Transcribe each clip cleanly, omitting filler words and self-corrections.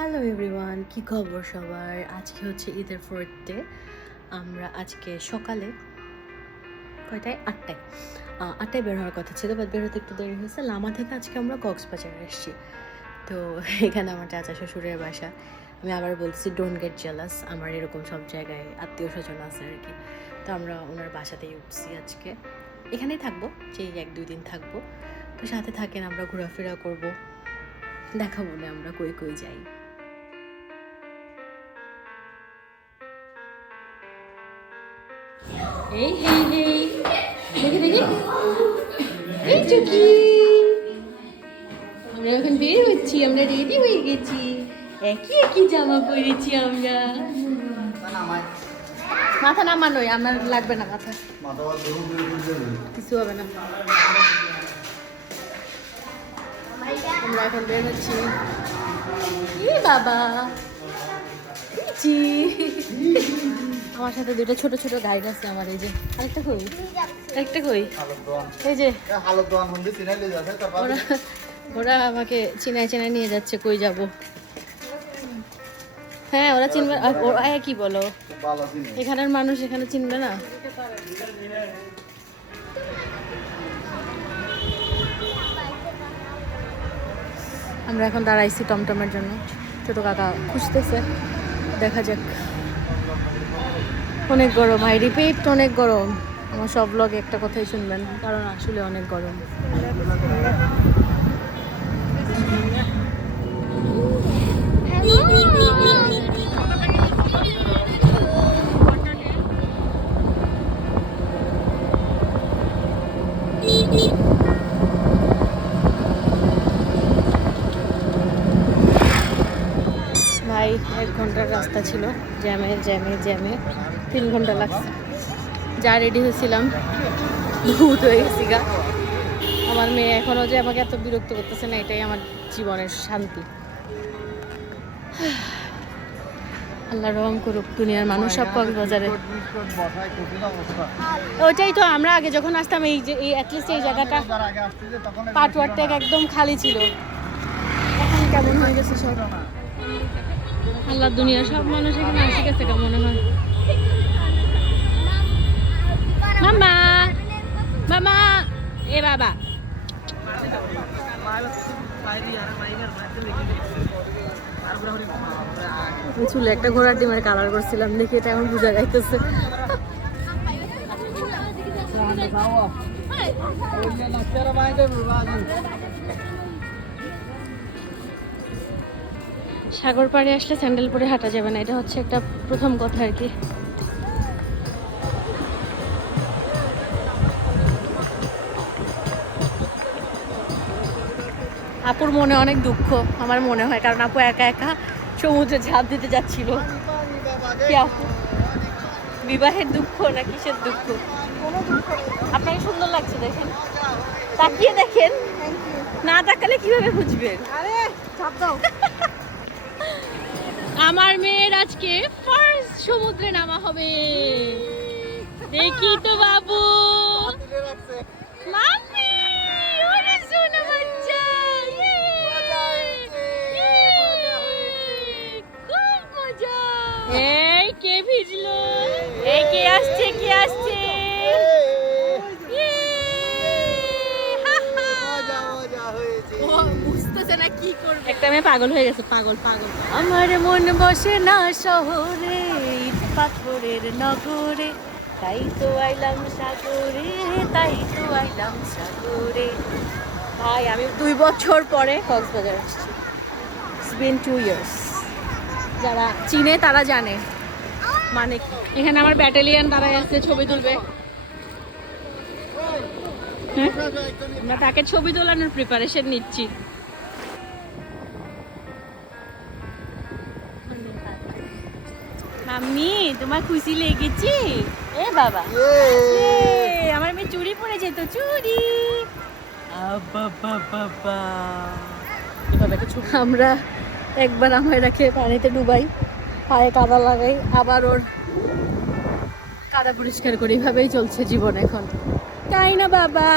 Hello everyone, কি খবর সবার? আজকে হচ্ছে ঈদের 4th ডে। আমরা আজকে সকালে কয়টায় 8টায় বের হওয়ার কথা ছিল, বাট বের হতে একটু দেরি হয়েছে। লামা থেকে আজকে আমরা কক্সবাজারে এসেছি। তো এখানে আমার চাচা শ্বশুরের বাসা। আমি আবার বলছি, ডোন্ট গেট জেলাস, আমার এরকম সব জায়গায় আত্মীয় স্বজন আছে আর কি। তো আমরা ওনার বাসাতেই উঠছি আজকে। এখানেই থাকবো, যেই 1-2 দিন থাকবো। তো সাথে থাকেন, আমরা ঘোরাফেরা করবো, দেখাবো না আমরা কই কই যাই। এই হেই হেই, দেখি দেখি, এই চুকি, আমরা এখন বের হচ্ছি, আমরা রেডি হয়ে গেছি, একই একই জামা পরেছি আমরা। মাথা নামানোই, আমার লাগবে না মাথা, কিছু হবে না। আমরা এখন বের হচ্ছি। ই বাবা, আমার সাথে দুটো ছোট ছোট গাইড আছে আমার। এই যে আরেকটা কই, আরেকটা কই, এই যে ওরা আমাকে চিনায় চিনায় নিয়ে যাচ্ছে। কই যাব? হ্যাঁ, ওরা চিনবে। ওরা কি বলো, এখানের মানুষ এখানে চিনবে না। আমরা এখন দাঁড়াইছি টমটমের জন্য। ছোট কাকা খুঁজতেছে, দেখা যাক। অনেক গরম, আই রিপিট, অনেক গরম। আমার সব ব্লগে একটা কথাই শুনবেন, কারণ আসলে অনেক গরম। ভাই 1 ঘন্টার রাস্তা ছিল, জ্যামে জ্যামে জ্যামে 3 ঘন্টা লাগছে। যা রেডি হয়েছিলাম ভূত হয়ে গেছি গা। আমার মেয়ে এখনও যে আমাকে এত বিরক্ত করতেছে না, এটাই আমার জীবনের শান্তি। আল্লাহ রহম করুক, দুনিয়ার মানুষ সব কক্সবাজারে। ওইটাই তো, আমরা আগে যখন আসতাম এই যে অ্যাটলিস্ট এই জায়গাটা পাটওয়ারটা একদম খালি ছিল, এখন কেমন হয়ে গেছে সব। আল্লাহ, দুনিয়ার সব মানুষ এখানে আসে গেছে কেমন মনে হয়। মামা মামা, এ বাবা, চুলে একটা ঘোড়ার ডিমের কালার করছিলাম, দেখি এটা এখন বোঝা যাইতেছে। সাগর পাড়ে আসলে স্যান্ডেল পরে হাঁটা যাবে না, এটা হচ্ছে একটা প্রথম কথা আর কি। আপুর মনে অনেক দুঃখ, আমার মনে হয়, কারণ আপু একা একা সমুদ্রে ঝাঁপ দিতে যাচ্ছিল। কি আপু, বিবাহের দুঃখ না কিসের দুঃখ? আপনাকে সুন্দর লাগছে, দেখেন, তাকিয়ে দেখেন, না তাকালে কিভাবে বুঝবেন? আমার মেয়ের আজকে ফার্স্ট সমুদ্রে নামা হবে, দেখি তো বাবু। মাম্মি, ওরে সোনা বাচ্চা, খুব মজা। এই কে ভিজলো, এই কে আসছে, কে আসছে? একটা মেয়ে পাগল হয়ে গেছে, পাগল পাগল। আমার মন বসে না শহরে, ইট পাথরের নগরে, তাই তো আইলাম সাগরে, তাই তো আইলাম সাগরে। ভাই, আমি 2 বছর পরে কক্সবাজার আসছি। It's been 2 years. যারা চিনে তারা জানে মানে কি। এখানে আমার ব্যাটালিয়ান দাঁড়ায় আছে, ছবি তুলবে। হ্যাঁ, আমরা তাকে ছবি তোলানোর প্রিপারেশন নিচ্ছি। মাম্মি, তোমার খুশি লেগেছে? এ বাবা, আমার মেয়ে চুড়ি পরেছে তো, চুড়ি। আমরা একবার আমার রাখে পানিতে ডুবাই, পায়ে কাদা লাগাই, আবার ওর কাদা পরিষ্কার করি, এভাবেই চলছে জীবন এখন, তাই না বাবা?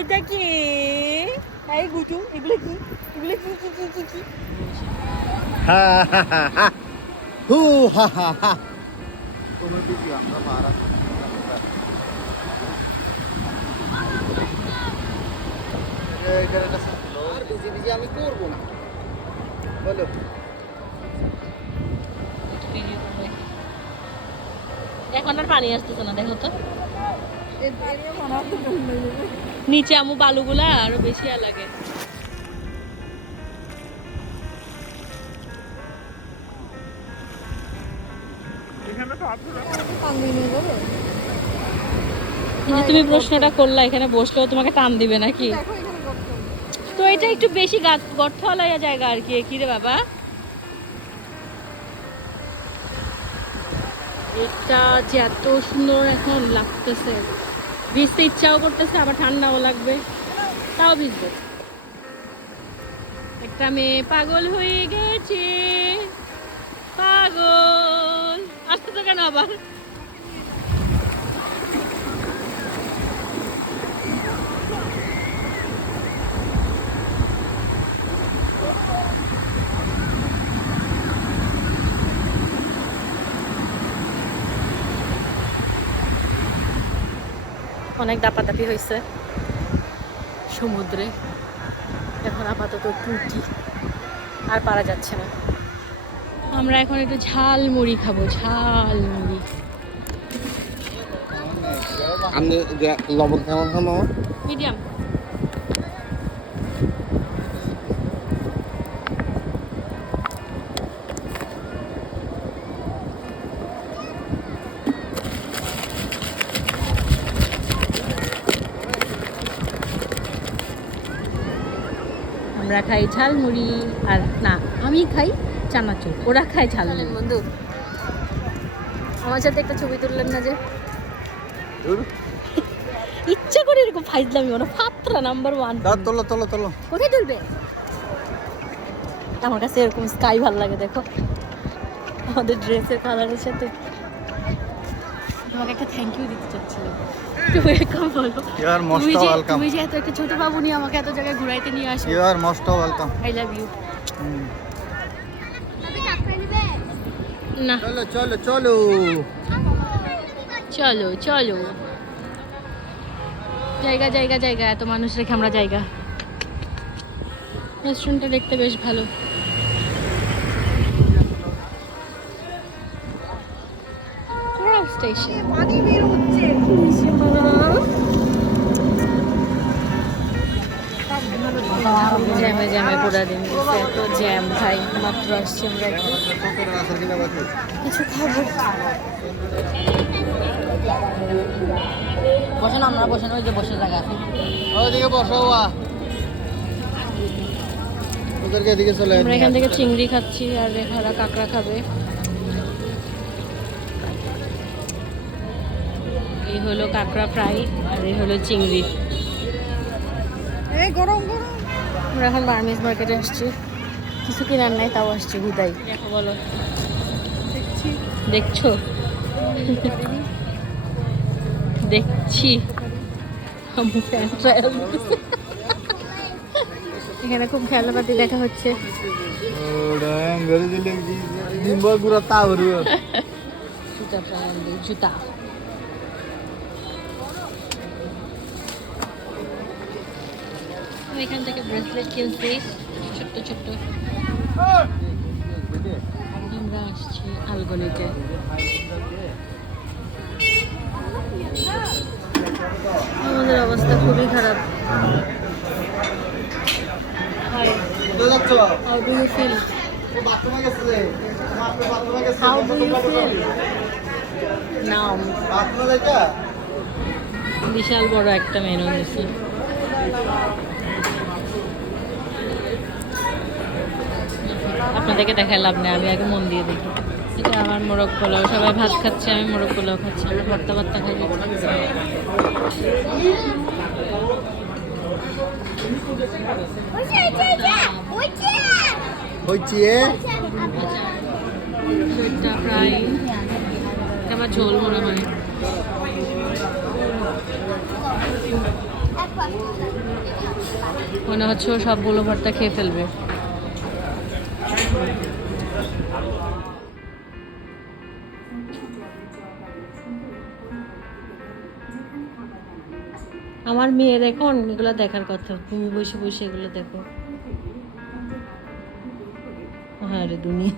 এটা কি? এই গুটু, এগুলো কি, এগুলো কি কি কি কি কি? হা হা হা হা হু হা হা হা তোমার দিদি আমরা পারা এটার কাছে আর বিজি বিজি আমি করব না বলো এখন আর পানি আসতেছে না, দেখো তো নিচে আমু বালুগুলা আরো বেশি লাগে। তুমি প্রশ্নটা করলা এখানে বসলেও তোমাকে টান দিবে নাকি? তো এটা একটু বেশি গর্তওয়ালা জায়গা আর কি। কি রে বাবা, এটা যে এত সুন্দর এখন লাগতেছে, ভিজতে ইচ্ছাও করতেছে আবার ঠান্ডাও লাগবে, তাও ভিজবে। একটা মেয়ে পাগল হয়ে গেছে, পাগল। আসতে তো কেন আবার? অনেক দাপাদাপি হয়েছে সমুদ্রে, এখন আপাতত টুটি আর পারা যাচ্ছে না। আমরা এখন একটু ঝাল মুড়ি খাবো, ঝাল মুড়ি। আমি লবণ কেমন খাবো? মিডিয়াম। আমরা খাই ঝালমুড়ি, আর না আমি খাই চানাচুর, ওরা খায় ঝালমুড়ি। বন্ধু আমার সাথে একটা ছবি তুললেন না যে? ইচ্ছা করে এরকম ফাইজলামি, ওরা ফাত্রা নাম্বার 1। তোলো তোলো তোলো। কোথায় তুলবে? আমার কাছে এরকম স্কাই ভালো লাগে, দেখো আমাদের ড্রেসের কালারের সাথে। তোমাকে একটা থ্যাংক ইউ দিতে চাচ্ছিলাম, ওয়েলকাম বলো। You are most welcome. তুমি যে এত একটা ছোট বাবু নিয়ে আমাকে এত জায়গায় ঘুরাইতে নিয়ে আসো। You are most welcome. I love you. না চলো চলো চলো চলো চলো, জায়গা জায়গা জায়গা, এত মানুষ রেখে আমরা জায়গা। রেস্টুরেন্টটা দেখতে বেশ ভালো। স্টেশন জ্যামে জ্যামে পুরা দিন গেছে, এত জ্যাম ভাই। মাত্র আসছি আমরা, কিছু খাবো। বসেন, আমরা বসেন, ওই যে বসে জায়গা আছে ওইদিকে বসো। ওদেরকে এদিকে চলে। আমরা এখান থেকে চিংড়ি খাচ্ছি আর রেখারা কাঁকড়া খাবে। এই হলো কাঁকড়া ফ্রাই আর এই হলো চিংড়ি। গরম গরম। আমরা এখন বার্মিজ মার্কেটে আসছি, কিছু কেনার নাই, তাও আসছি হুদাই। দেখো বলো, দেখছো? দেখছি এখানে খুব খেলাপাতি দেখা হচ্ছে। জুতা এখান থেকে ব্রেসলেট কিনছি ছোট্ট ছোট্ট। আমরা আসছি আলগনিতে। আমাদের অবস্থা খুবই খারাপ। How do you feel? How do you feel now? বিশাল বড় একটা মেনু দিয়েছে। আপনাদেরকে দেখায় লাভ নেই, আমি আগে মন দিয়ে দেখি। এটা আমার মোরগ পোলাও, সবাই ভাত খাচ্ছে, আমি মোরগ পোলাও খাচ্ছি। আমি ভর্তা ভর্তা খাই। প্রায় আমার ঝোল মনে হয়। মনে হচ্ছে ও সবগুলো ভর্তা খেয়ে ফেলবে। আমার মেয়ের এখন এগুলো দেখার কথা, তুমি বসে বসে এগুলো দেখো। হ্যাঁ রে দুনিয়া।